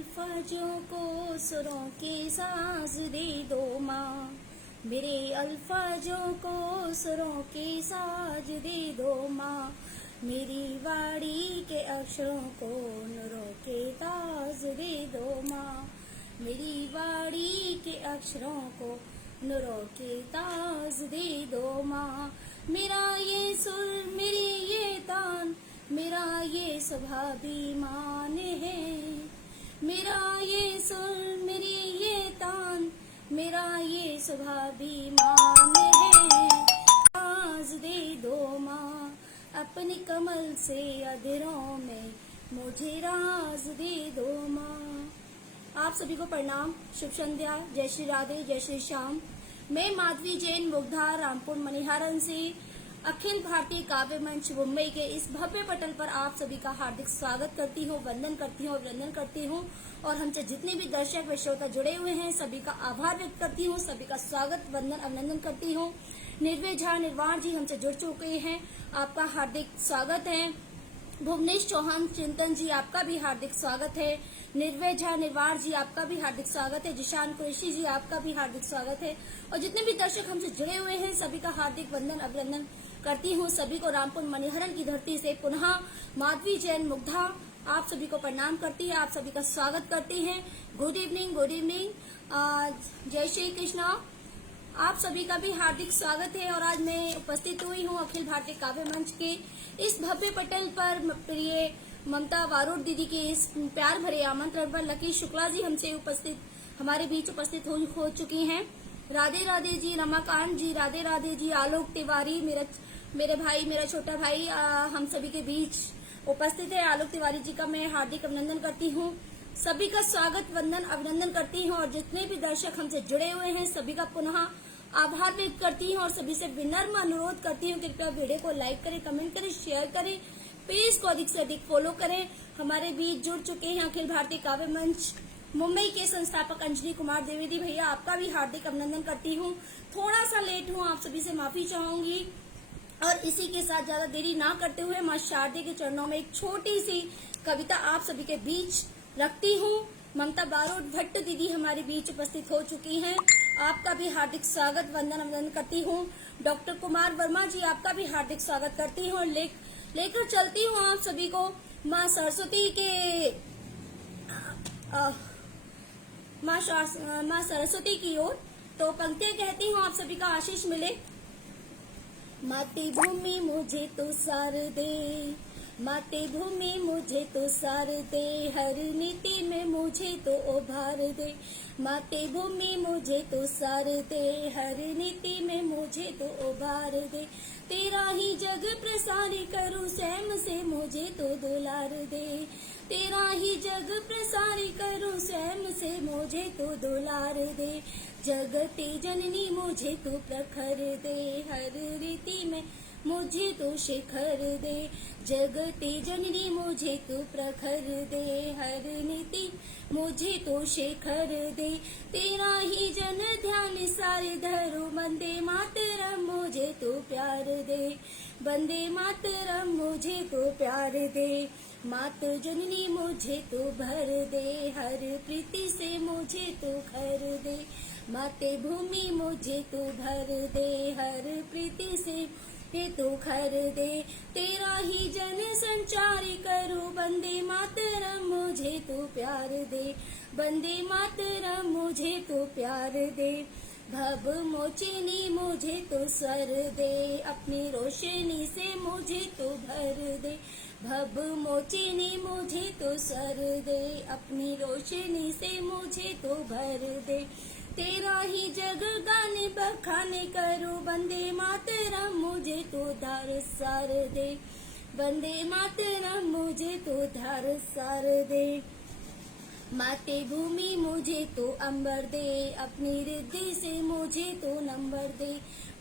अल्फाजों को सुरों के साज दे दो माँ, मेरे अल्फाजों को सुरों के साज दे दो माँ, मेरी वाणी के अक्षरों को नूरों के ताज दे दो माँ, मेरी वाणी के अक्षरों को नूरों के ताज दे दो माँ। मेरा ये सुर मेरी ये तान मेरा ये स्वाभिमान है, मेरा ये सुर मेरी ये तान मेरा ये स्वाभिमान है। राज दे दो माँ अपने कमल से अधरों में, मुझे राज दे दो माँ। आप सभी को प्रणाम, शुभ संध्या, जय श्री राधे, जय श्री श्याम। मैं माधवी जैन मुग्धा रामपुर मनिहारन से अखिल भारतीय काव्य मंच मुंबई के इस भव्य पटल पर आप सभी का हार्दिक स्वागत करती हूँ, वंदन करती हूँ, अभिनंदन करती हूँ और हमसे जितने भी दर्शक व श्रोता जुड़े हुए हैं सभी का आभार व्यक्त करती हूँ, सभी का स्वागत, वंदन, अभिनंदन करती हूँ। निर्भय झा निर्वाण जी हमसे जुड़ चुके हैं, आपका हार्दिक स्वागत है। भुवनेश चौहान चिंतन जी आपका भी हार्दिक स्वागत है। निर्भय झा निर्वाण जी आपका भी हार्दिक स्वागत है। जिशान कुरैशी जी आपका भी हार्दिक स्वागत है और जितने भी दर्शक हमसे जुड़े हुए हैं सभी का हार्दिक वंदन, अभिनंदन करती हूँ। सभी को रामपुर मनिहरन की धरती से पुनः माधवी जैन मुग्धा आप सभी को प्रणाम करती है, आप सभी का स्वागत करती हैं। गुड इवनिंग, गुड इवनिंग, जय श्री कृष्णा। आप सभी का भी हार्दिक स्वागत है और आज मैं उपस्थित हुई हूँ अखिल भारतीय काव्य मंच के इस भव्य पटल पर प्रिय ममता बारोट दीदी के इस प्यार भरे आमंत्रण पर लकी शुक्ला जी हमसे हमारे बीच उपस्थित हो चुकी हैं। राधे राधे जी, रमाकांत जी, राधे राधे जी, आलोक तिवारी मेरे भाई, मेरा छोटा भाई हम सभी के बीच उपस्थित है। आलोक तिवारी जी का मैं हार्दिक अभिनंदन करती हूँ, सभी का स्वागत, वंदन, अभिनंदन करती हूँ और जितने भी दर्शक हमसे जुड़े हुए हैं सभी का पुनः आभार व्यक्त करती हूँ और सभी से विनम्र अनुरोध करती हूँ कृपया वीडियो को लाइक करें, कमेंट करें, शेयर करें, पेज को अधिक से अधिक फॉलो करें। हमारे बीच जुड़ चुके हैं अखिल भारतीय काव्य मंच मुंबई के संस्थापक अंजलि कुमार द्विवेदी भैया, आपका भी हार्दिक अभिनंदन करती हूँ। थोड़ा सा लेट हूँ, आप सभी से माफी चाहूंगी और इसी के साथ ज्यादा देरी ना करते हुए माँ शारदे के चरणों में एक छोटी सी कविता आप सभी के बीच रखती हूँ। ममता बारोट भट्ट दीदी हमारे बीच उपस्थित हो चुकी हैं, आपका भी हार्दिक स्वागत, वंदन, अभिनंदन करती हूँ। डॉक्टर कुमार वर्मा जी आपका भी हार्दिक स्वागत करती हूँ। लेकर चलती हूँ आप सभी को माँ सरस्वती के माँ सरस्वती की ओर। तो पंक्तियां कहती हूँ, आप सभी का आशीष मिले। मातृभूमि मुझे तो सार दे, मातृभूमि मुझे तो सार दे, हर नीति में मुझे तो उभार दे, मातृभूमि मुझे तो सार दे, हर नीति में मुझे तो उभार दे, तेरा ही जग प्रसार करूं स्वयं से मुझे तो दुलार दे, तेरा ही जग प्रसार करूं स्वयं से मुझे तो दुलार दे, जगते जननी मुझे तो प्रखर दे, हर रीति में मुझे तो शिखर दे, जगते जननी मुझे तो प्रखर दे, हर नीति मुझे तो शिखर दे, तेरा ही जन ध्यान सारे धरो, वंदे मातरम मुझे तो प्यार दे, वंदे मातरम मुझे तो प्यार दे, मात जननी मुझे तो भर दे, हर प्रीति से मुझे तो घर दे, मातृभूमि मुझे तो भर दे, हर प्रीति से ये तो घर दे, तेरा ही जन संचार करो, वंदे मातरम मुझे तो प्यार दे, वंदे मातरम मुझे तो प्यार दे, भव मोचिनी मुझे तो स्वर दे, अपनी रोशनी से मुझे तो भर दे, भव मोचिनी मुझे तो स्वर दे, अपनी रोशनी से मुझे तो भर दे, तेरा ही जग गाने बखाने करो, वंदे मातरम मुझे तो धार सार दे, वंदे मातरम मुझे तो धार सार दे, मातृभूमि मुझे तो अंबर दे, अपनी रिद्धि से मुझे तो नंबर दे,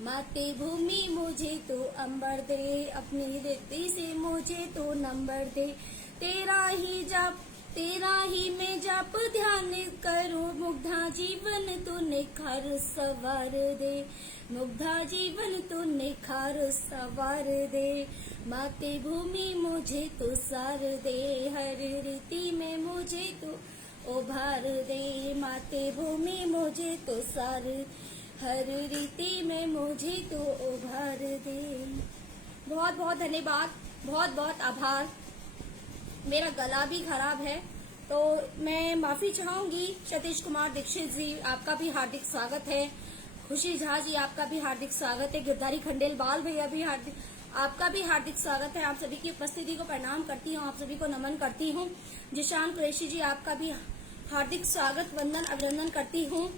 मातृभूमि मुझे तो अंबर दे, अपनी रिद्धि से मुझे तो नंबर दे, तेरा ही मैं जप ध्यान करूं, मुग्धा जीवन तो निखार सवार दे, मुग्धा जीवन तो निखार सवार दे, मातृभूमि मुझे तो सार दे, हर रीति में मुझे तो उभार दे। माते भूमि मुझे तो सार, हर रीति में मुझे तो उभार दे। बहुत बहुत धन्यवाद, बहुत बहुत आभार। मेरा गला भी खराब है तो मैं माफी चाहूंगी। सतीश कुमार दीक्षित जी, आपका भी हार्दिक स्वागत है। खुशी झा जी, आपका भी हार्दिक स्वागत है। गिरधारी खंडेलवाल भैया भी आपका भी हार्दिक स्वागत है। आप सभी की उपस्थिति को प्रणाम करती हूँ, आप सभी को नमन करती हूँ। जिशान कुरैशी जी, आपका भी हार्दिक स्वागत, वंदन, अभिनंदन करती हूँ।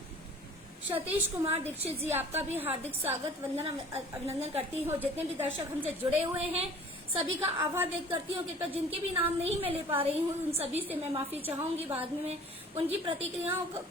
सतीश कुमार दीक्षित जी, आपका भी हार्दिक स्वागत, वंदन, अभिनंदन करती हूँ। जितने भी दर्शक हमसे जुड़े हुए हैं सभी का आभार व्यक्त करती हूँ। कृपया जिनके भी नाम नहीं मैं ले पा रही हूँ उन सभी से मैं माफी चाहूंगी। बाद में मैं उनकी प्रतिक्रियाओं को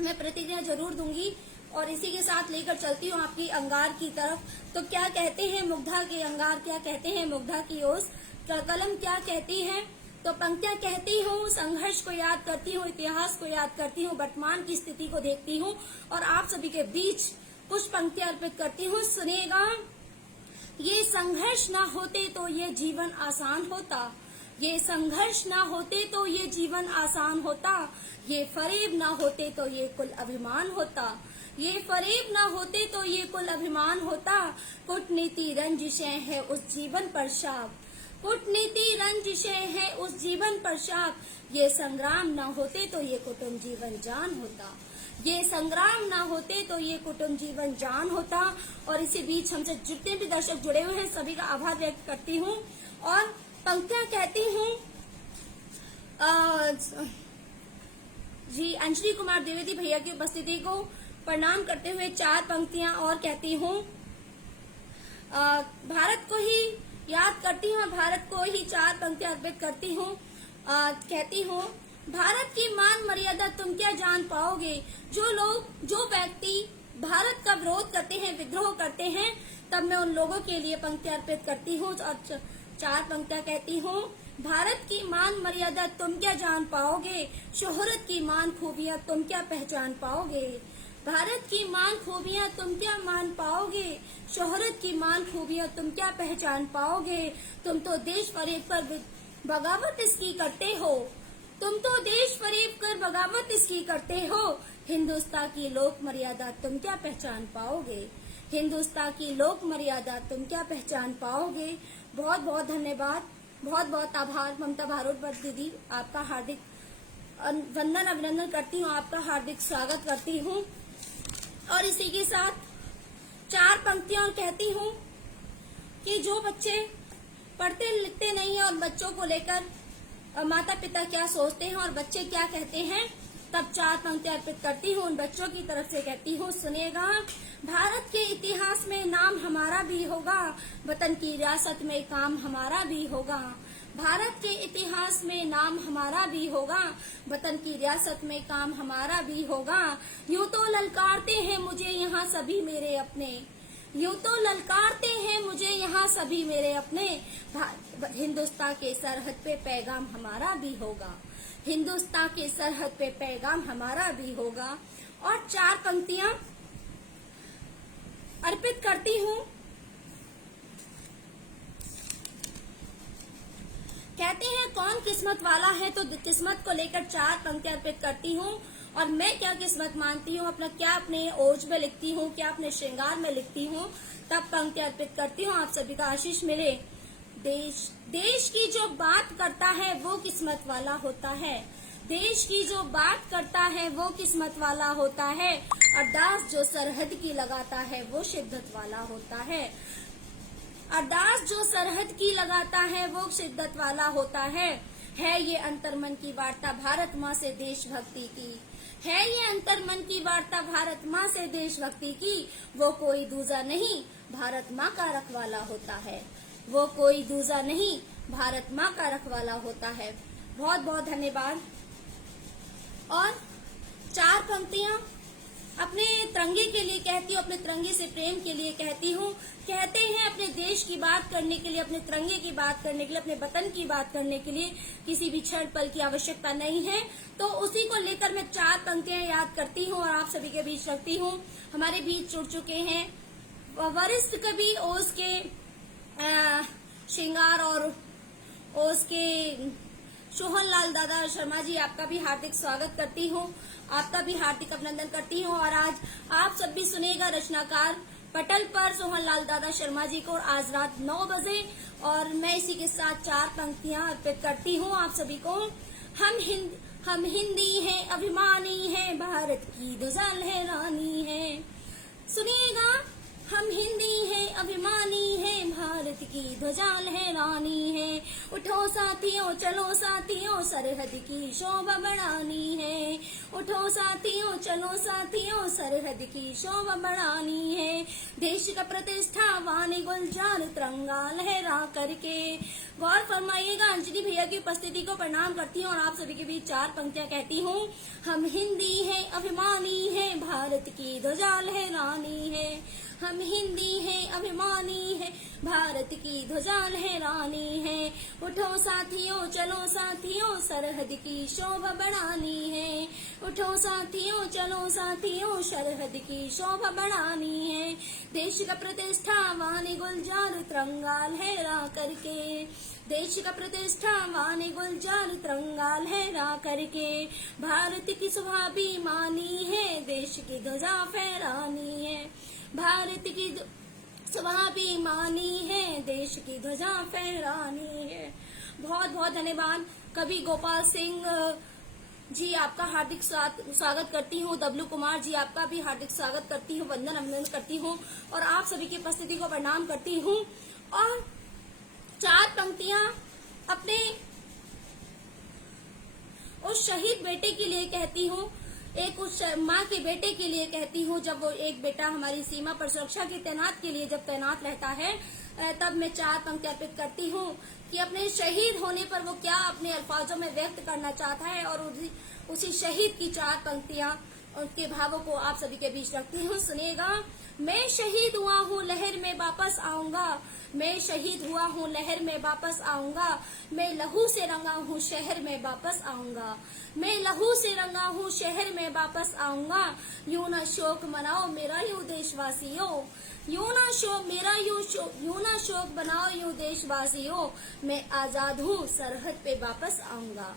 मैं प्रतिक्रिया जरूर दूंगी। और इसी के साथ लेकर चलती हूँ आपकी अंगार की तरफ। तो क्या कहते हैं मुग्धा के अंगार, क्या कहते हैं मुग्धा की ओस, कलम क्या कहती है? तो पंक्तियां कहती हूँ, संघर्ष को याद करती हूँ, इतिहास को याद करती हूँ, वर्तमान की स्थिति को देखती हूँ और आप सभी के बीच कुछ पंक्तियां अर्पित करती हूँ। सुनिएगा। ये संघर्ष ना होते तो ये जीवन आसान होता, ये संघर्ष ना होते तो ये जीवन आसान होता, ये फरेब ना होते तो ये कुल अभिमान होता, ये फरेब ना होते तो ये कुल अभिमान होता। कूटनीति रंजिशें है उस जीवन पर शाप, कूटनीति रंजिशें है उस जीवन पर शाप, ये संग्राम ना होते तो ये कुटुंब जीवन जान होता, ये संग्राम ना होते तो ये कुटुंब जीवन जान होता। और इसी बीच हमसे जितने भी दर्शक जुड़े हुए हैं सभी का आभार व्यक्त करती हूँ और पंक्तियां कहती हूँ। जी अंजलि कुमार द्विवेदी भैया की उपस्थिति को प्रणाम करते हुए चार पंक्तियां और कहती हूँ। भारत को ही याद करती हूँ, भारत को ही चार पंक्तियां अर्पित करती हूँ। कहती हूँ, भारत की मान मर्यादा तुम क्या जान पाओगे। जो व्यक्ति भारत का विरोध करते हैं, विद्रोह करते हैं, तब मैं उन लोगों के लिए पंक्तियां अर्पित करती हूँ और चार पंक्तियां कहती हूँ। भारत की मान मर्यादा तुम क्या जान पाओगे, शोहरत की मान खूबियां तुम क्या पहचान पाओगे। भारत की मान खूबियां तुम क्या मान पाओगे, शोहरत की मान खूबियां तुम क्या पहचान पाओगे। तुम तो देश फरेब पर बगावत इसकी करते हो, तुम तो देश फरेब कर बगावत इसकी करते हो। हिंदुस्तान की लोक मर्यादा तुम क्या पहचान पाओगे, हिंदुस्तान की लोक मर्यादा तुम क्या पहचान पाओगे। बहुत बहुत धन्यवाद, बहुत बहुत आभार। ममता भारद्वाज दीदी, आपका हार्दिक वंदन, अभिनंदन करती हूँ, आपका हार्दिक स्वागत करती हूँ। और इसी के साथ चार पंक्तियां और कहती हूँ कि जो बच्चे पढ़ते लिखते नहीं है और बच्चों को लेकर माता पिता क्या सोचते हैं और बच्चे क्या कहते हैं, तब चार पंक्तियां अर्पित करती हूँ उन बच्चों की तरफ से। कहती हूँ, सुनिएगा। भारत के इतिहास में नाम हमारा भी होगा, वतन की रियासत में काम हमारा भी होगा। भारत के इतिहास में नाम हमारा भी होगा, वतन की रियासत में काम हमारा भी होगा। यूं तो ललकारते हैं मुझे यहाँ सभी मेरे अपने, यूं तो ललकारते हैं मुझे यहाँ सभी मेरे अपने। हिंदुस्तान के सरहद पे पैगाम हमारा भी होगा, हिंदुस्तान के सरहद पे पैगाम हमारा भी होगा। और चार पंक्तियां अर्पित करती हूँ। कहते हैं कौन किस्मत वाला है, तो किस्मत को लेकर चार पंक्तियां अर्पित करती हूँ। और मैं क्या किस्मत मानती हूँ, अपना क्या अपने ओज में लिखती हूँ, क्या अपने श्रृंगार में लिखती हूँ, तब पंक्तियां अर्पित करती हूँ। आप सभी का आशीष मिले। देश की जो बात करता है वो किस्मत वाला होता है, देश की जो बात करता है वो किस्मत वाला होता है। अरदास जो सरहद की लगाता है वो शिद्दत वाला होता है, अरदास जो सरहद की लगाता है वो शिद्दत वाला होता है। ये अंतर्मन की वार्ता भारत माँ से देशभक्ति की, है ये अंतर्मन की वार्ता भारत माँ से देशभक्ति की। वो कोई दूजा नहीं भारत माँ का रखवाला होता है, वो कोई दूजा नहीं भारत माँ का रखवाला होता है। बहुत बहुत धन्यवाद। और चार पंक्तियां अपने तिरंगे के लिए कहती हूँ, अपने तिरंगे से प्रेम के लिए कहती हूँ। कहते हैं अपने देश की बात करने के लिए, अपने तिरंगे की बात करने के लिए, अपने वतन की बात करने के लिए किसी भी क्षण पल की आवश्यकता नहीं है। तो उसी को लेकर मैं चार पंक्तियां याद करती हूँ और आप सभी के बीच रखती हूँ। हमारे बीच जुड़ चुके हैं वरिष्ठ कवि ओस के श्रृंगार और ओस के सोहन लाल दादा शर्मा जी, आपका भी हार्दिक स्वागत करती हूँ, आपका भी हार्दिक अभिनंदन करती हूँ। और आज आप सब भी सुनेगा रचनाकार पटल पर सोहन लाल दादा शर्मा जी को आज रात 9 बजे। और मैं इसी के साथ 4 पंक्तियां अर्पित करती हूँ आप सभी को। हम हिंदी हैं, अभिमानी हैं, भारत की ध्वजा लहरानी है। सुनिएगा, हम हिंदी हैं, अभिमानी हैं, भारत की ध्वजा लहरानी है। उठो साथियों, चलो साथियों, सरहद की शोभा बढ़ानी है। उठो साथियों, चलो साथियों, सरहद की शोभा बढ़ानी है। देश का प्रतिष्ठा वानी गुलजार तिरंगा लहरा करके। गौर फरमाइएगा, अंजलि भैया की उपस्थिति को प्रणाम करती हूँ और आप सभी के बीच 4 पंक्तियां कहती हूँ। हम हिंदी हैं, अभिमानी हैं, भारत की ध्वजा लहरानी है। हम हिंदी हैं, अभिमानी हैं, भारत की ध्वजा लहरानी है। उठो साथियों, चलो साथियों, सरहद की शोभा बढ़ानी है। उठो साथियों, चलो साथियों, सरहद की शोभा बढ़ानी है। देश का प्रतिष्ठा वानी गुलजार तिरंगा लहरा करके। देश का प्रतिष्ठा वानी गुलजार तिरंगा लहरा करके। भारत की स्वाभिमानी है, देश की ध्वजा फहरानी है। भारत की स्वाभिमानी है, देश की ध्वजा फहरानी है। बहुत बहुत धन्यवाद। कवि गोपाल सिंह जी, आपका हार्दिक स्वागत करती हूँ। डब्लू कुमार जी, आपका भी हार्दिक स्वागत करती हूँ, वंदन अभिनंदन करती हूँ और आप सभी की उपस्थिति को प्रणाम करती हूँ। और 4 पंक्तियां अपने उस शहीद बेटे के लिए कहती हूँ, एक उस माँ के बेटे के लिए कहती हूँ। जब वो एक बेटा हमारी सीमा पर सुरक्षा की तैनात के लिए जब तैनात रहता है, तब मैं 4 पंक्तियां अर्पित करती हूँ कि अपने शहीद होने पर वो क्या अपने अल्फाजों में व्यक्त करना चाहता है। और उसी शहीद की 4 पंक्तियां उनके भावों को आप सभी के बीच रखती हूँ। सुनिएगा, मैं शहीद हुआ हूँ, लहर में वापस आऊंगा। मैं शहीद हुआ हूँ, लहर में वापस आऊंगा। मैं लहू से रंगा हूँ, शहर में वापस आऊंगा। मैं लहू से रंगा हूँ, शहर में वापस आऊंगा। यूं ना शोक मनाओ मेरा यूं देशवासियों। यूं ना शोक मेरा यूं ना शोक बनाओ यूं देशवासियों। मैं आजाद हूँ, सरहद पे वापस आऊंगा।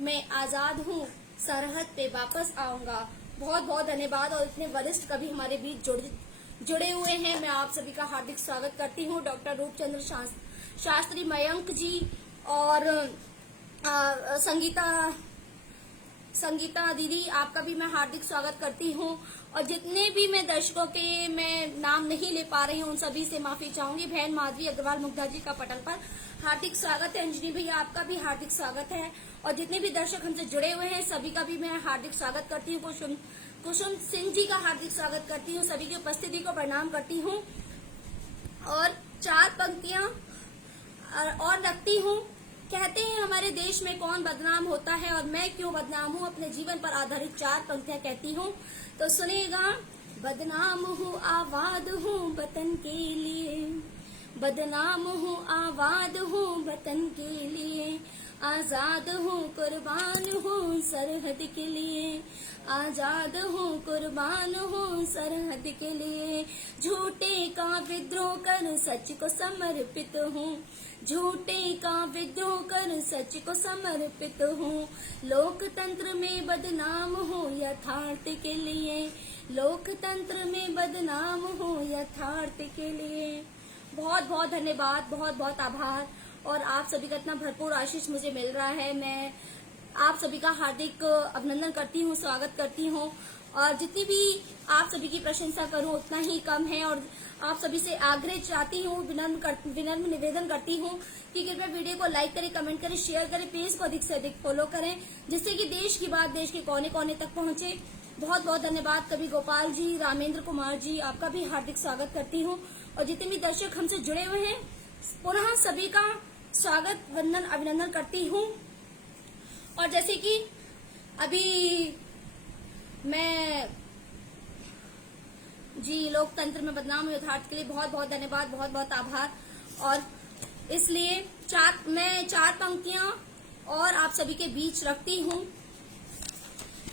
मैं आजाद हूँ, सरहद पे वापस आऊंगा। बहुत बहुत धन्यवाद। और इतने वरिष्ठ कवि हमारे बीच जुड़े हुए हैं, मैं आप सभी का हार्दिक स्वागत करती हूँ। डॉक्टर रूपचंद्र शास्त्री मयंक जी और संगीता दीदी, आपका भी मैं हार्दिक स्वागत करती हूँ। और जितने भी मैं दर्शकों के मैं नाम नहीं ले पा रही हूँ, उन सभी से माफी चाहूंगी। बहन माधवी अग्रवाल मुग्धा जी का पटल पर हार्दिक स्वागत है। अंजलि भैया, आपका भी हार्दिक स्वागत है। और जितने भी दर्शक हमसे जुड़े हुए हैं, सभी का भी मैं हार्दिक स्वागत करती हूँ। कुसुम सिंह जी का हार्दिक स्वागत करती हूँ। सभी की उपस्थिति को प्रणाम करती हूँ। और 4 पंक्तियां और रखती हूँ। कहते हैं हमारे देश में कौन बदनाम होता है और मैं क्यों बदनाम हूँ, अपने जीवन पर आधारित 4 पंक्तियां कहती हूँ। तो सुनिएगा, बदनाम हूँ आबाद हूँ वतन के लिए। बदनाम हूँ आबाद हूँ वतन के लिए। आजाद हूँ कुर्बान हूँ सरहद के लिए। आजाद हूँ कुर्बान हूँ सरहद के लिए। झूठे का विद्रोह कर सच को समर्पित हूँ। झूठे का विद्रोह कर सच को समर्पित हूँ। लोकतंत्र में बदनाम हूँ यथार्थ के लिए। लोकतंत्र में बदनाम हूँ यथार्थ के लिए। बहुत बहुत धन्यवाद, बहुत बहुत आभार। और आप सभी का इतना भरपूर आशीष मुझे मिल रहा है, मैं आप सभी का हार्दिक अभिनंदन करती हूँ, स्वागत करती हूँ। और जितनी भी आप सभी की प्रशंसा करूँ उतना ही कम है। और आप सभी से आग्रह चाहती हूँ, विनम्र निवेदन करती हूँ कि कृपया वीडियो को लाइक करें, कमेंट करें, शेयर करें, पेज को अधिक से अधिक फॉलो करें, जिससे कि देश की बात देश के कोने कोने तक पहुंचे। बहुत बहुत धन्यवाद। कवि गोपाल जी, रामेंद्र कुमार जी, आपका भी हार्दिक स्वागत करती हूँ। और जितने भी दर्शक हमसे जुड़े हुए हैं, पुनः सभी का स्वागत, वंदन, अभिनंदन करती हूँ। और जैसे कि अभी मैं जी लोकतंत्र में बदनाम यथार्थ के लिए बहुत बहुत धन्यवाद, बहुत बहुत आभार। और इसलिए मैं 4 पंक्तियां और आप सभी के बीच रखती हूँ।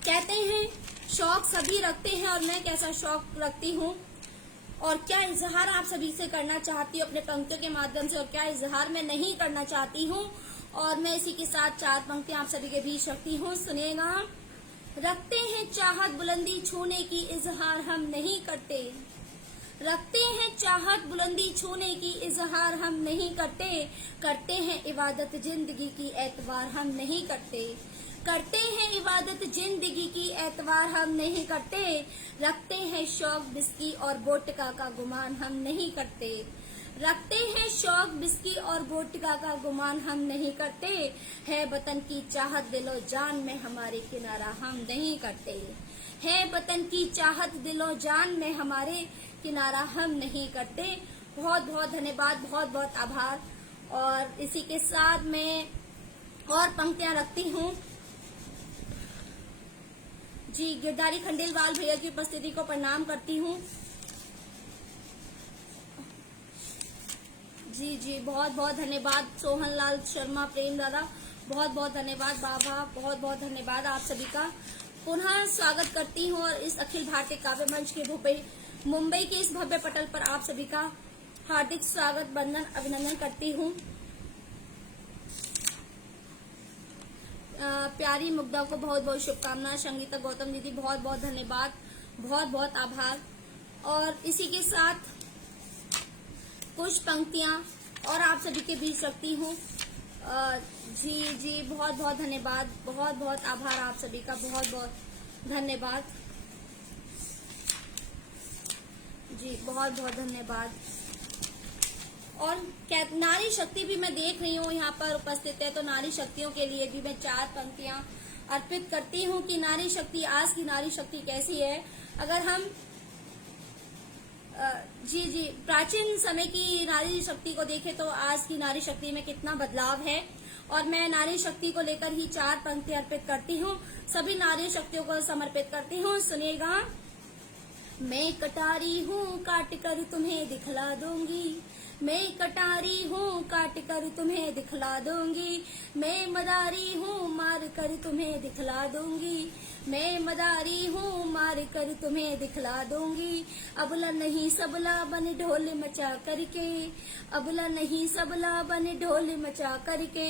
कहते हैं शौक सभी रखते हैं और मैं कैसा शौक रखती हूँ, और क्या इजहार आप सभी से करना चाहती हूँ अपने पंक्तियों के माध्यम से, और क्या इजहार मैं नहीं करना चाहती हूँ, और मैं इसी के साथ 4 पंक्तियां आप सभी के बीच रखती हूँ, सुनिएगा। रखते हैं चाहत बुलंदी छूने की, इजहार हम नहीं करते। रखते हैं चाहत बुलंदी छूने की, इजहार हम नहीं करते। करते हैं इबादत जिंदगी की, एतबार हम नहीं करते। करते हैं इबादत जिंदगी की, एतबार हम नहीं करते। रखते हैं शौक बिस्की और वोडका का गुमान हम नहीं करते। रखते हैं शौक बिस्की और वोडका का गुमान हम नहीं करते। है वतन की चाहत दिलो जान में हमारे, किनारा हम नहीं करते। है वतन की चाहत दिलो जान में हमारे, किनारा हम नहीं करते। बहुत बहुत धन्यवाद, बहुत बहुत आभार। और इसी के साथ मैं और पंक्तियां रखती हूँ। जी, गिरधारी खंडेलवाल भैया की उपस्थिति को प्रणाम करती हूँ। जी जी, बहुत बहुत धन्यवाद। सोहन लाल शर्मा प्रेम दादा, बहुत बहुत धन्यवाद। बाबा, बहुत बहुत धन्यवाद आप सभी का। पुनः स्वागत करती हूँ और इस अखिल भारतीय काव्य मंच के मुंबई के इस भव्य पटल पर आप सभी का हार्दिक स्वागत, वंदन, अभिनंदन करती हूँ। प्यारी मुग्धा को बहुत बहुत शुभकामनाएं। संगीता गौतम दीदी, बहुत बहुत धन्यवाद, बहुत बहुत आभार। और इसी के साथ कुछ पंक्तियां और आप सभी के बीच रखती हूँ। जी जी, बहुत बहुत धन्यवाद, बहुत बहुत आभार आप सभी का, बहुत बहुत धन्यवाद जी, बहुत बहुत धन्यवाद। और क्या नारी शक्ति भी मैं देख रही हूँ यहाँ पर उपस्थित है, तो नारी शक्तियों के लिए भी मैं 4 पंक्तियां अर्पित करती हूँ कि नारी शक्ति, आज की नारी शक्ति कैसी है। अगर हम जी जी, प्राचीन समय की नारी शक्ति को देखें तो आज की नारी शक्ति में कितना बदलाव है। और मैं नारी शक्ति को लेकर ही 4 पंक्ति अर्पित करती हूँ, सभी नारी शक्तियों को समर्पित करती हूँ, सुनिएगा। मैं कटारी हूँ काट कर तुम्हें दिखला दूंगी, मैं कटारी हूँ काट कर तुम्हें दिखला दूंगी। मैं मदारी हूँ मार कर तुम्हें दिखला दूंगी, मैं मदारी हूँ मार कर तुम्हें दिखला दूंगी। अबला नहीं सबला बन ढोल मचा करके, अबला नहीं सबला बन ढोल मचा करके।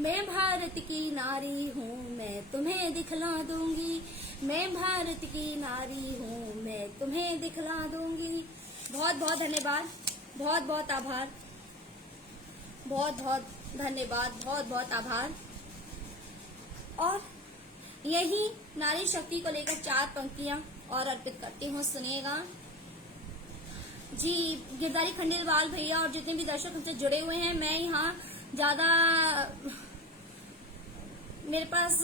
मैं भारत की नारी हूँ मैं तुम्हें दिखला दूंगी, मैं भारत की नारी हूँ मैं तुम्हें दिखला दूंगी। बहुत बहुत धन्यवाद, बहुत बहुत आभार, बहुत बहुत धन्यवाद, बहुत बहुत आभार। और यही नारी शक्ति को लेकर 4 पंक्तियां और अर्पित करती हूँ, सुनिएगा। जी, गिरधारी खंडेलवाल भैया और जितने भी दर्शक हमसे जुड़े हुए हैं, मैं यहाँ मेरे पास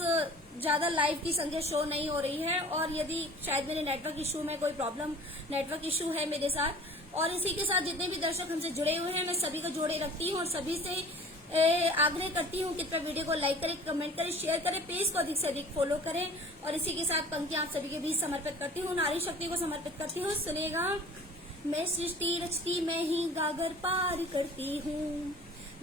ज्यादा लाइव की संख्या शो नहीं हो रही है, और यदि शायद मेरे नेटवर्क इशू में कोई प्रॉब्लम, नेटवर्क इशू है मेरे साथ। और इसी के साथ जितने भी दर्शक हमसे जुड़े हुए हैं, मैं सभी को जोड़े रखती हूँ और सभी से आग्रह करती हूँ कि कृपया वीडियो को लाइक करें, कमेंट करें, शेयर करें, पेज को अधिक से अधिक फॉलो करें। और इसी के साथ पंक्तियां आप सभी के बीच समर्पित करती हूँ, नारी शक्ति को समर्पित करती हूँ, सुनिएगा। मैं सृष्टि रचती मैं ही गागर पार करती हूँ,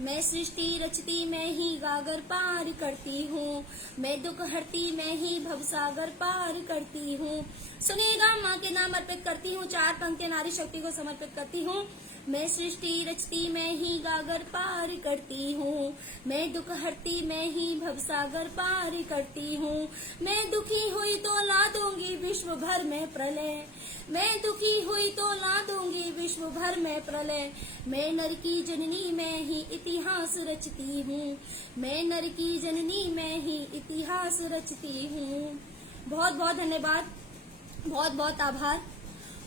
मैं सृष्टि रचती मैं ही गागर पार करती हूँ। मैं दुख हरती मैं ही भवसागर पार करती हूँ, सुनिएगा। माँ के नाम अर्पित करती हूँ, 4 पंक्तियां नारी शक्ति को समर्पित करती हूँ। मैं सृष्टि रचती मैं ही गागर पार करती हूँ, मैं दुख हरती मैं ही भवसागर पार करती हूँ। मैं दुखी हुई तो ला दूंगी विश्व भर में प्रलय, मैं दुखी हुई तो ला दूंगी विश्व भर में प्रलय। मैं नर की जननी मैं ही इतिहास रचती हूँ, मैं नर की जननी मैं ही इतिहास रचती हूँ। बहुत बहुत धन्यवाद, बहुत बहुत आभार।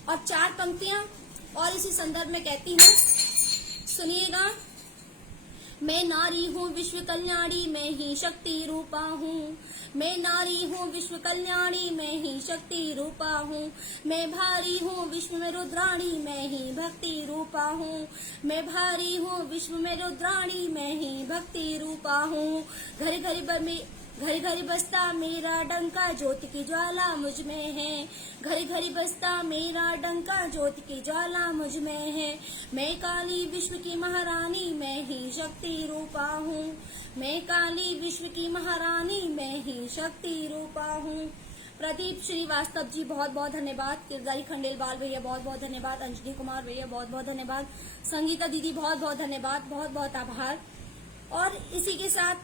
और 4 पंक्तियां और इसी संदर्भ में कहती हूँ, सुनिएगा। मैं नारी हूँ विश्व कल्याणी मैं ही शक्ति रूपा हूँ, मैं नारी हूँ विश्व कल्याणी मैं ही शक्ति रूपा हूँ। मैं भारी हूँ विश्व में रुद्राणी मैं ही भक्ति रूपा हूँ, मैं भारी हूँ विश्व में रुद्राणी मैं ही भक्ति रूपा हूँ। घर घर बसता मेरा डंका ज्योति की ज्वाला मुझ में है, घर घर बसता मेरा डंका ज्योति की ज्वाला मुझ में है। मैं काली विश्व की महारानी मैं ही शक्ति रूपा हूँ, मैं काली विश्व की महारानी मैं ही शक्ति रूपा हूँ। प्रदीप श्रीवास्तव जी, बहुत बहुत धन्यवाद। गिरधारी खंडेलवाल भैया, बहुत बहुत धन्यवाद। अंजलि कुमार भैया, बहुत बहुत धन्यवाद। संगीता दीदी, बहुत बहुत धन्यवाद, बहुत बहुत आभार। और इसी के साथ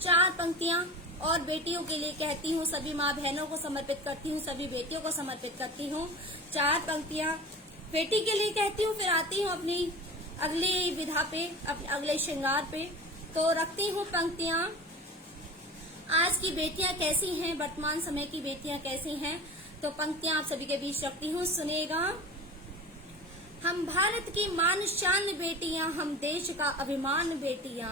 4 पंक्तियां और बेटियों के लिए कहती हूँ, सभी माँ बहनों को समर्पित करती हूँ, सभी बेटियों को समर्पित करती हूँ। 4 पंक्तियां बेटी के लिए कहती हूँ, फिर आती हूँ अपनी अगली विधा पे, अपने अगले श्रृंगार पे। तो रखती हूँ पंक्तियां, आज की बेटियां कैसी हैं, वर्तमान समय की बेटियां कैसी हैं। तो पंक्तियां आप सभी के बीच रखती हूँ, सुनेगा। हम भारत की मान शान बेटियां, हम देश का अभिमान बेटियां।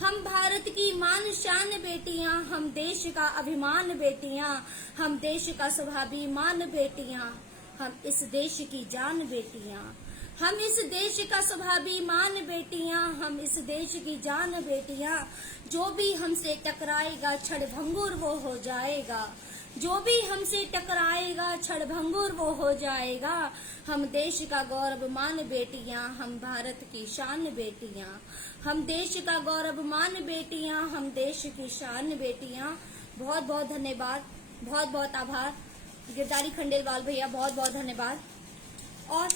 हम भारत की मान शान बेटियां, हम देश का अभिमान बेटियां। हम देश का स्वाभिमान बेटियां, हम इस देश की जान बेटियां। हम इस देश का स्वाभिमान बेटियां, हम इस देश की जान बेटियां। जो भी हमसे टकराएगा क्षणभंगुर वो हो जाएगा। जो भी हमसे टकराएगा क्षणभंगुर वो हो जाएगा। हम देश का गौरवमान बेटियां, हम भारत की शान बेटियां। हम देश का गौरवमान बेटियां, हम देश की शान बेटियां। बहुत बहुत धन्यवाद, बहुत बहुत आभार गिरधारी खंडेलवाल भैया, बहुत बहुत धन्यवाद। और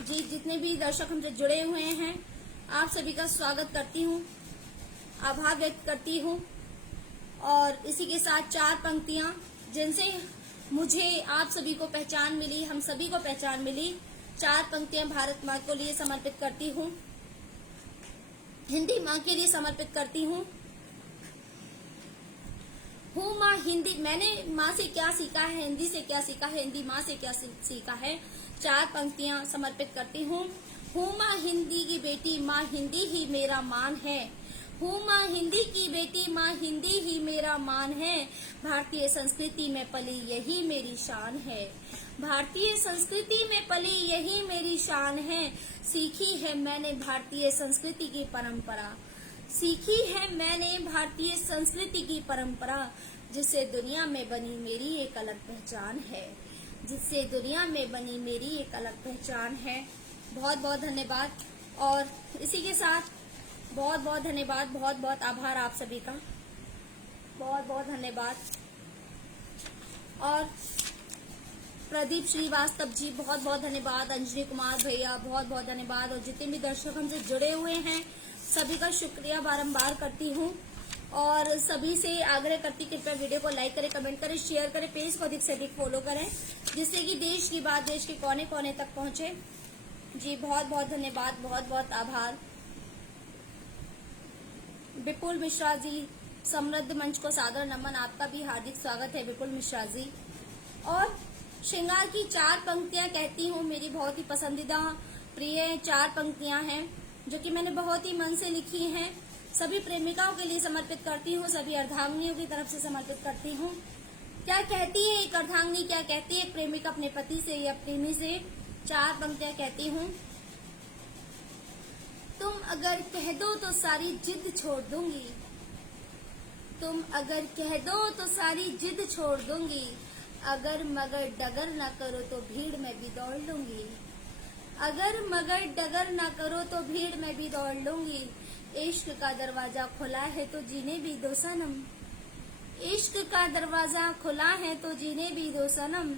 जी जितने भी दर्शक हमसे जुड़े हुए हैं, आप सभी का स्वागत करती हूँ, आभार व्यक्त करती हूँ। और इसी के साथ 4 पंक्तियां जिनसे मुझे आप सभी को पहचान मिली, हम सभी को पहचान मिली। 4 पंक्तियां भारत माँ को लिए समर्पित करती हूँ, हिंदी माँ के लिए समर्पित करती हूँ। हूँ माँ हिंदी, मैंने माँ से क्या सीखा है, हिंदी से क्या सीखा है, हिंदी माँ से क्या सीखा है। 4 पंक्तियां समर्पित करती हूँ। हूँ माँ हिंदी की बेटी, माँ हिंदी ही मेरा मान है। हूँ माँ हिंदी की बेटी, माँ हिंदी ही मेरा मान है। भारतीय संस्कृति में पली यही मेरी शान है। भारतीय संस्कृति में पली यही मेरी शान है। सीखी है मैंने भारतीय संस्कृति की परंपरा। सीखी है मैंने भारतीय संस्कृति की परंपरा। जिससे दुनिया में बनी मेरी एक अलग पहचान है। जिससे दुनिया में बनी मेरी एक अलग पहचान है। बहुत बहुत धन्यवाद। और इसी के साथ बहुत बहुत धन्यवाद, बहुत बहुत आभार आप सभी का, बहुत बहुत धन्यवाद। और प्रदीप श्रीवास्तव जी, बहुत बहुत धन्यवाद। अंजलि कुमार भैया, बहुत बहुत धन्यवाद। और जितने भी दर्शक हमसे जुड़े हुए हैं, सभी का शुक्रिया बारंबार करती हूँ। और सभी से आग्रह करती, कृपया वीडियो को लाइक करें, कमेंट करें, शेयर करें, पेज को अधिक से अधिक फॉलो करें, जिससे कि देश की बात देश के कोने कोने तक पहुंचे। जी बहुत बहुत धन्यवाद, बहुत बहुत आभार। विपुल मिश्रा जी, समृद्ध मंच को सादर नमन, आपका भी हार्दिक स्वागत है विपुल मिश्रा जी। और श्रृंगार की 4 पंक्तियां कहती हूँ, मेरी बहुत ही पसंदीदा प्रिय 4 पंक्तियां हैं, जो कि मैंने बहुत ही मन से लिखी हैं। सभी प्रेमिकाओं के लिए समर्पित करती हूँ, सभी अर्धांगिनियों की तरफ से समर्पित करती हूँ। क्या कहती है एक अर्धांगिनी, क्या कहती है एक प्रेमिका अपने पति से या प्रेमी से। 4 पंक्तियां कहती हूँ। तुम अगर कह दो तो सारी जिद छोड़ दूंगी। तुम अगर कह दो तो सारी जिद छोड़ दूंगी। अगर मगर डगर न करो तो भीड़ में भी दौड़ लूंगी। अगर मगर डगर न करो तो भीड़ में भी दौड़ लूंगी। इश्क का दरवाजा खुला है तो जीने भी दो सनम। इश्क का दरवाजा खुला है तो जीने भी दो सनम।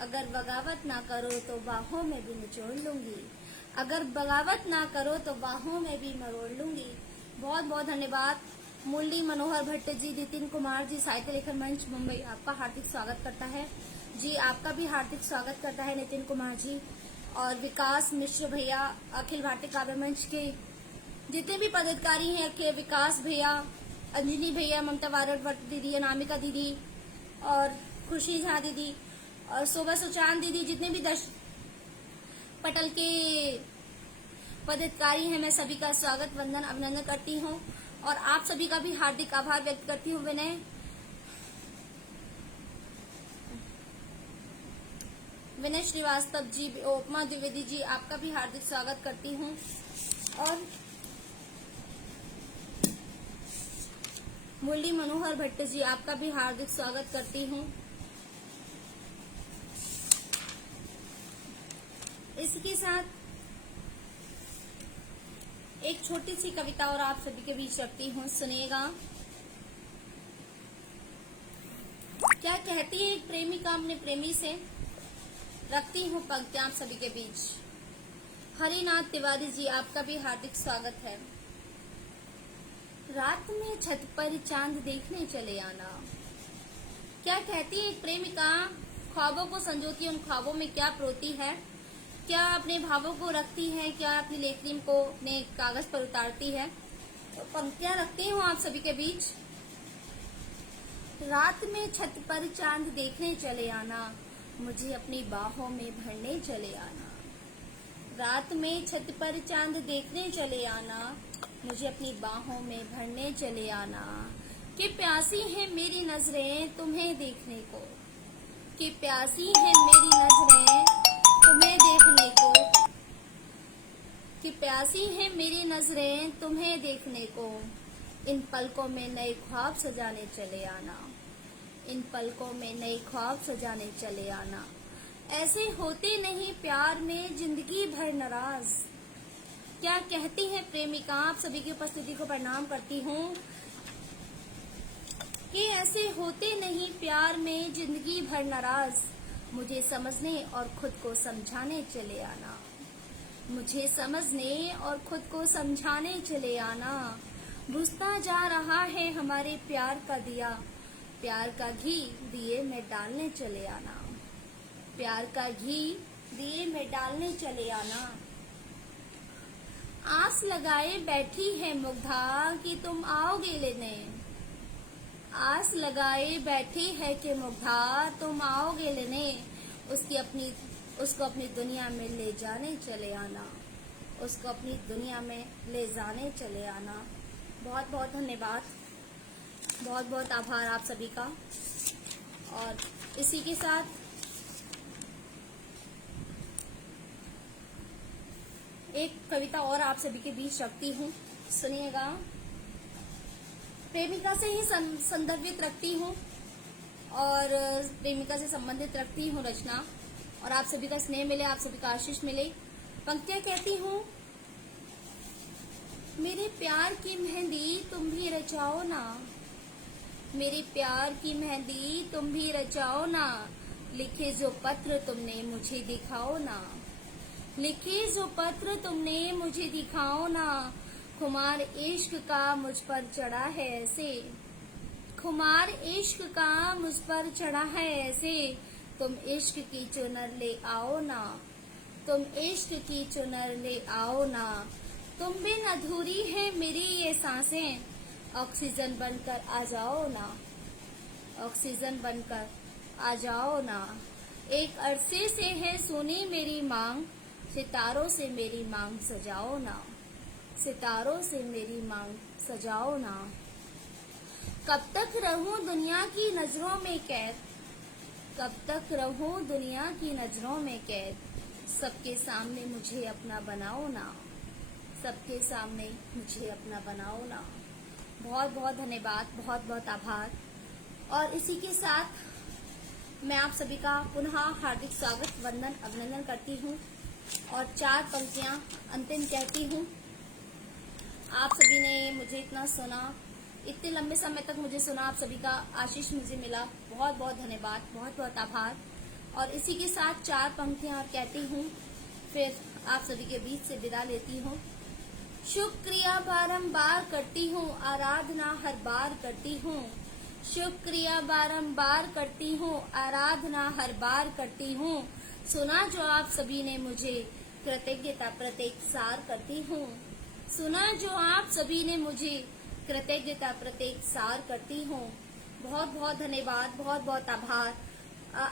अगर बगावत ना करो तो बाहों में भी निचोड़ लूंगी। अगर बगावत ना करो तो बाहों में भी मरोड़ लूंगी। बहुत बहुत धन्यवाद। मुरली मनोहर भट्ट जी, नितिन कुमार जी, साहित्य लेखन मंच मुंबई, आपका हार्दिक स्वागत करता है। जी आपका भी हार्दिक स्वागत करता है नितिन कुमार जी। और विकास मिश्र भैया, अखिल भारतीय काव्य मंच के जितने भी पदाधिकारी हैं, के विकास भैया, अंजलि भैया, ममता वारडवट दीदी, अनामिका दीदी और खुशी झा दीदी और शोभा सुचान दीदी, जितने भी पटल के पदाधिकारी हैं, मैं सभी का स्वागत, वंदन, अभिनंदन करती हूँ। और आप सभी का भी हार्दिक आभार व्यक्त करती हूँ। विनय श्रीवास्तव जी, उपमा द्विवेदी जी, आपका भी हार्दिक स्वागत करती हूँ। और मुरली मनोहर भट्ट जी, आपका भी हार्दिक स्वागत करती हूँ। इसके साथ एक छोटी सी कविता और आप सभी के बीच रखती हूँ, सुनिएगा। क्या कहती है एक प्रेमिका अपने प्रेमी से, रखती हूँ पंक्तियां आप सभी के बीच। हरिनाथ तिवारी जी, आपका भी हार्दिक स्वागत है। रात में छत पर चांद देखने चले आना। क्या कहती है एक प्रेमिका, ख्वाबों को संजोती, उन ख्वाबों में क्या प्रोती है, क्या अपने भावों को रखती है, क्या अपनी लेखनी को अपने कागज पर उतारती है। तो पंक्तियां रखती हूँ आप सभी के बीच। रात में छत पर चांद देखने चले आना, मुझे अपनी बाहों में भरने चले आना। रात में छत पर चांद देखने चले आना, मुझे अपनी बाहों में भरने चले आना। कि प्यासी है मेरी नजरें तुम्हें देखने को, कि प्यासी है मेरी नजरें तुम्हें देखने को, कि प्यासी है मेरी नजरें तुम्हें देखने को। इन पलकों में नए ख्वाब सजाने चले आना, इन पलकों में नए ख्वाब सजाने चले आना। ऐसे होते नहीं प्यार में जिंदगी भर नाराज। क्या कहती है प्रेमिका, आप सभी की उपस्थिति को प्रणाम करती हूँ। कि ऐसे होते नहीं प्यार में जिंदगी भर नाराज, मुझे समझने और खुद को समझाने चले आना, मुझे समझने और खुद को समझाने चले आना। बुझता जा रहा है हमारे प्यार का दिया, प्यार का घी दिए में डालने चले आना, प्यार का घी दिए में डालने चले आना। आस लगाए बैठी है मुग्धा कि तुम आओगे लेने, आस लगाए बैठी है कि मुग्धा तुम आओगे लेने। उसको अपनी दुनिया में ले जाने चले आना, उसको अपनी दुनिया में ले जाने चले आना। बहुत बहुत धन्यवाद, बहुत बहुत आभार आप सभी का। और इसी के साथ एक कविता और आप सभी के बीच रखती हूँ, सुनिएगा। प्रेमिका से ही संदर्भित रखती हूँ और प्रेमिका से संबंधित रखती हूँ रचना, और आप सभी का स्नेह मिले, आप सभी का आशीष मिले। पंक्तियां कहती हूँ। मेरे प्यार की मेहंदी तुम भी रचाओ ना, मेरे प्यार की मेहंदी तुम भी रचाओ ना। लिखे जो पत्र तुमने मुझे दिखाओ ना, लिखे जो पत्र तुमने मुझे दिखाओ ना। खुमार इश्क का मुझ पर चढ़ा है ऐसे, खुमार इश्क का मुझ पर चढ़ा है ऐसे। तुम इश्क की चुनर ले आओ ना, तुम इश्क की चुनर ले आओ ना। तुम बिन अधूरी है मेरी ये सांसें, ऑक्सीजन बनकर आ जाओ ना, ऑक्सीजन बनकर आ जाओ ना। एक अरसे से है सुनी मेरी मांग, सितारों से मेरी मांग सजाओ ना, सितारों से मेरी मांग सजाओ ना। कब तक रहूं दुनिया की नजरों में कैद, कब तक रहूं दुनिया की नजरों में कैद। सबके सामने मुझे अपना बनाओ ना, सबके सामने मुझे अपना बनाओ ना। बहुत बहुत धन्यवाद, बहुत बहुत आभार। और इसी के साथ मैं आप सभी का पुनः हार्दिक स्वागत, वंदन, अभिनंदन करती हूँ। और 4 पंक्तियां अंतिम कहती हूँ। आप सभी ने मुझे इतना सुना, इतने लंबे समय तक मुझे सुना, आप सभी का आशीष मुझे मिला, बहुत बहुत धन्यवाद, बहुत बहुत आभार। और इसी के साथ 4 पंक्तियां और कहती हूँ, फिर आप सभी के बीच से विदा लेती हूँ। शुक्रिया बारंबार करती हूँ, आराधना हर बार करती हूँ, शुक्रिया बारंबार करती हूँ, आराधना हर बार करती हूँ। सुना जो आप सभी ने मुझे, कृतज्ञता प्रत्येक सार करती हूँ, सुना जो आप सभी ने मुझे, कृतज्ञता प्रत्येक सार करती हूँ। बहुत बहुत धन्यवाद, बहुत बहुत आभार।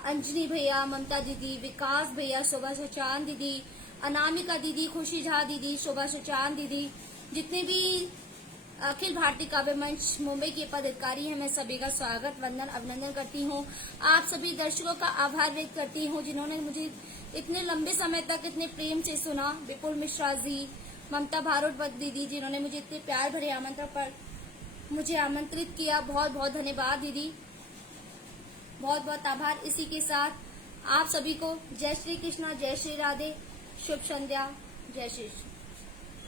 अंजनी भैया, ममता दीदी, विकास भैया, शोभा सचान दीदी, अनामिका दीदी, खुशी झा दीदी, शोभा सचान दीदी, जितने भी अखिल भारतीय काव्य मंच मुंबई के पदाधिकारी हैं, मैं सभी का स्वागत, वंदन, अभिनंदन करती हूँ। आप सभी दर्शकों का आभार व्यक्त करती हूँ जिन्होंने मुझे इतने लंबे समय तक इतने प्रेम से सुना। विपुल मिश्रा जी, ममता भारद्वाज दीदी, जिन्होंने मुझे इतने प्यार भरे आमंत्रण पर मुझे आमंत्रित किया, बहुत बहुत धन्यवाद दीदी, बहुत बहुत आभार। इसी के साथ आप सभी को जय श्री कृष्णा, जय श्री राधे, शुभ संध्या, जय श्री कृष्ण।